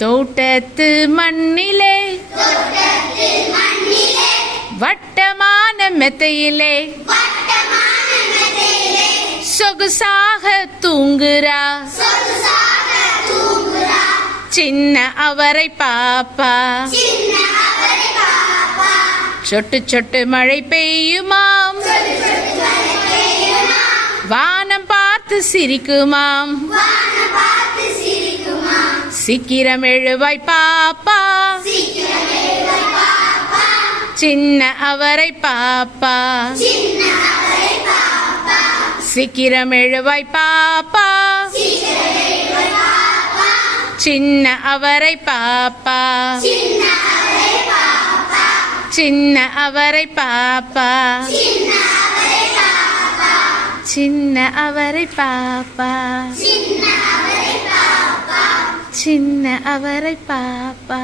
தோட்டத்து மண்ணிலே வட்டமான மெத்தையிலே சொகுசாக தூங்குறா சின்ன அவரை பாப்பா. சொட்டு சொட்டு மழை பெய்யுமாம், வானம் பார்த்து சிரிக்குமாம். சீக்கிரம் எழுவாய் பாப்பா, சின்ன அவரை பாப்பா. சீக்கிரம் எழுவாய் பாப்பா, சின்ன அவரை பாப்பா. சின்ன அவரை பாப்பா, சின்ன அவரை பாப்பா. சின்ன அவரை பாப்பா.